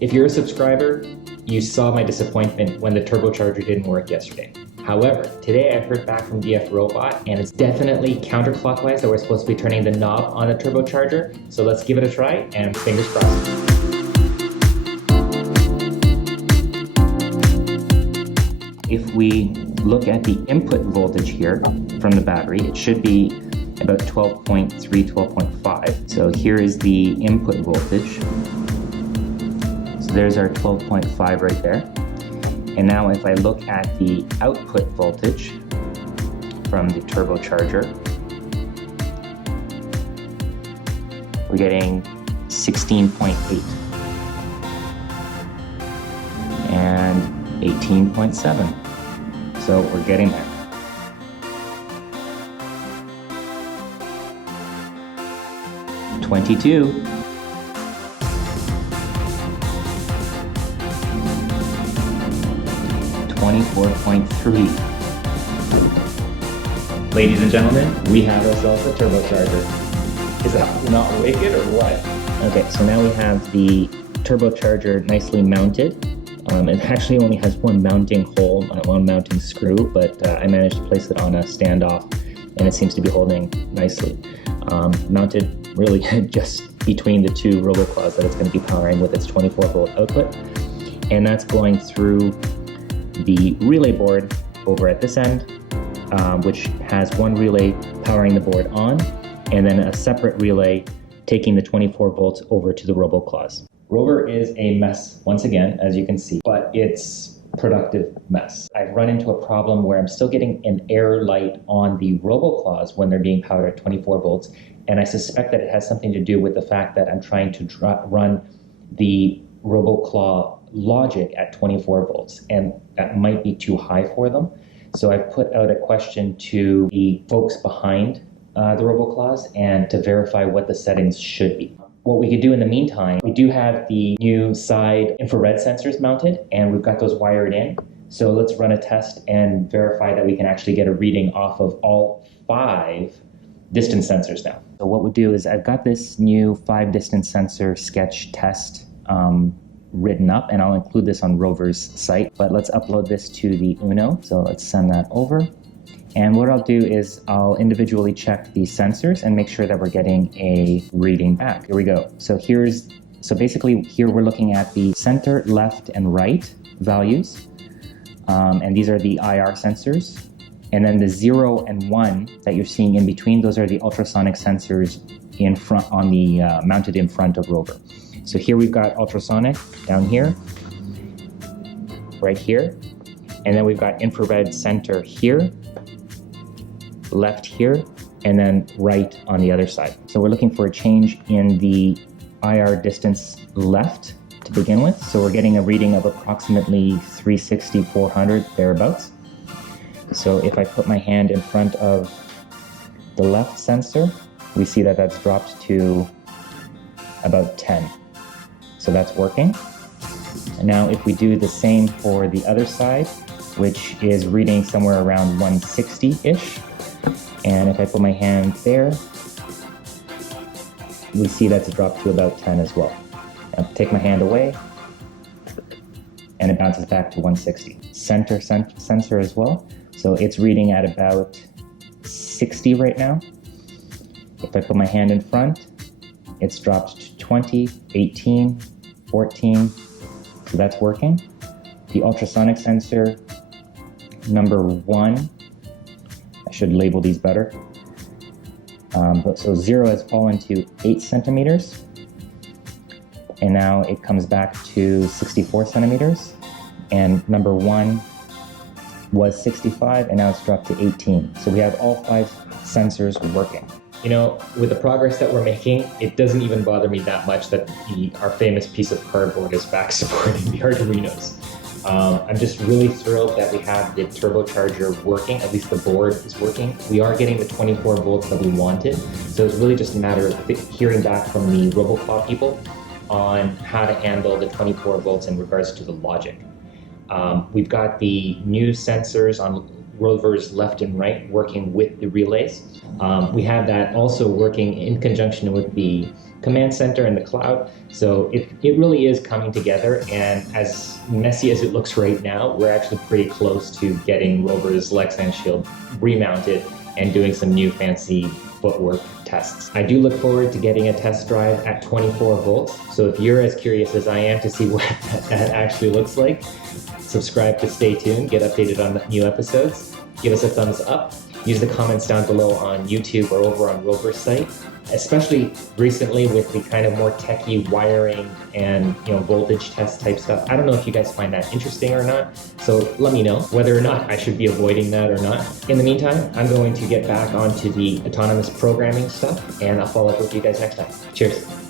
If you're a subscriber, you saw my disappointment when the turbocharger didn't work yesterday. However, today I heard back from DFRobot, and it's definitely counterclockwise that we're supposed to be turning the knob on the turbocharger. So let's give it a try, and fingers crossed. If we look at the input voltage here from the battery, it should be about 12.3, 12.5. So here is the input voltage. So there's our 12.5 right there. And now if I look at the output voltage from the turbocharger, we're getting 16.8 and 18.7. So we're getting there. $22. $24.3. Ladies and gentlemen, we have ourselves a turbocharger. Is that not wicked or what? Okay, so now we have the turbocharger nicely mounted. It actually only has one mounting hole, one mounting screw, but I managed to place it on a standoff, and it seems to be holding nicely. Mounted really just between the two roboclaws that it's going to be powering with its 24-volt output, and that's going through the relay board over at this end, which has one relay powering the board on, and then a separate relay taking the 24 volts over to the roboclaws. ROVer is a mess, once again, as you can see, but it's productive mess. I've run into a problem where I'm still getting an error light on the roboclaws when they're being powered at 24 volts, and I suspect that it has something to do with the fact that I'm trying to run the roboclaw logic at 24 volts, and that might be too high for them. So I've put out a question to the folks behind the roboclaws and to verify what the settings should be. What we could do in the meantime, we do have the new side infrared sensors mounted, and we've got those wired in. So let's run a test and verify that we can actually get a reading off of all 5 distance sensors now. So what we'll do is I've got this new 5 distance sensor sketch test written up, and I'll include this on ROVer's site, but let's upload this to the Uno. So let's send that over. And what I'll do is I'll individually check the sensors and make sure that we're getting a reading back. Here we go. So basically here we're looking at the center, left, and right values. And these are the IR sensors. And then the 0 and 1 that you're seeing in between, those are the ultrasonic sensors in front on the mounted in front of ROVer. So here we've got ultrasonic down here, right here, and then we've got infrared center here, left here, and then right on the other side. So we're looking for a change in the IR distance left to begin with. So we're getting a reading of approximately 360, 400, thereabouts. So if I put my hand in front of the left sensor, we see that that's dropped to about 10. So that's working. And now if we do the same for the other side, which is reading somewhere around 160-ish, and if I put my hand there, we see that's dropped to about 10 as well. Now take my hand away, and it bounces back to 160. Center sensor as well. So it's reading at about 60 right now. If I put my hand in front, it's dropped to 20, 18, 14, so that's working. The ultrasonic sensor, number 1, I should label these better. So 0 has fallen to 8 centimeters, and now it comes back to 64 centimeters, and number 1 was 65, and now it's dropped to 18. So we have all 5 sensors working. You know, with the progress that we're making, it doesn't even bother me that much that our famous piece of cardboard is back supporting the Arduinos. I'm just really thrilled that we have the turbocharger working, at least the board is working. We are getting the 24 volts that we wanted, so it's really just a matter of hearing back from the roboclaw people on how to handle the 24 volts in regards to the logic. We've got the new sensors on ROVer's left and right working with the relays. We have that also working in conjunction with the command center in the cloud. So it really is coming together, and as messy as it looks right now, we're actually pretty close to getting ROVer's Lexan shield remounted and doing some new fancy footwork tests. I do look forward to getting a test drive at 24 volts. So if you're as curious as I am to see what that actually looks like, subscribe to stay tuned, get updated on the new episodes, give us a thumbs up, use the comments down below on YouTube or over on ROVer's site. Especially recently with the kind of more techie wiring and voltage test type stuff. I don't know if you guys find that interesting or not, so let me know whether or not I should be avoiding that or not. In the meantime, I'm going to get back onto the autonomous programming stuff, and I'll follow up with you guys next time. Cheers.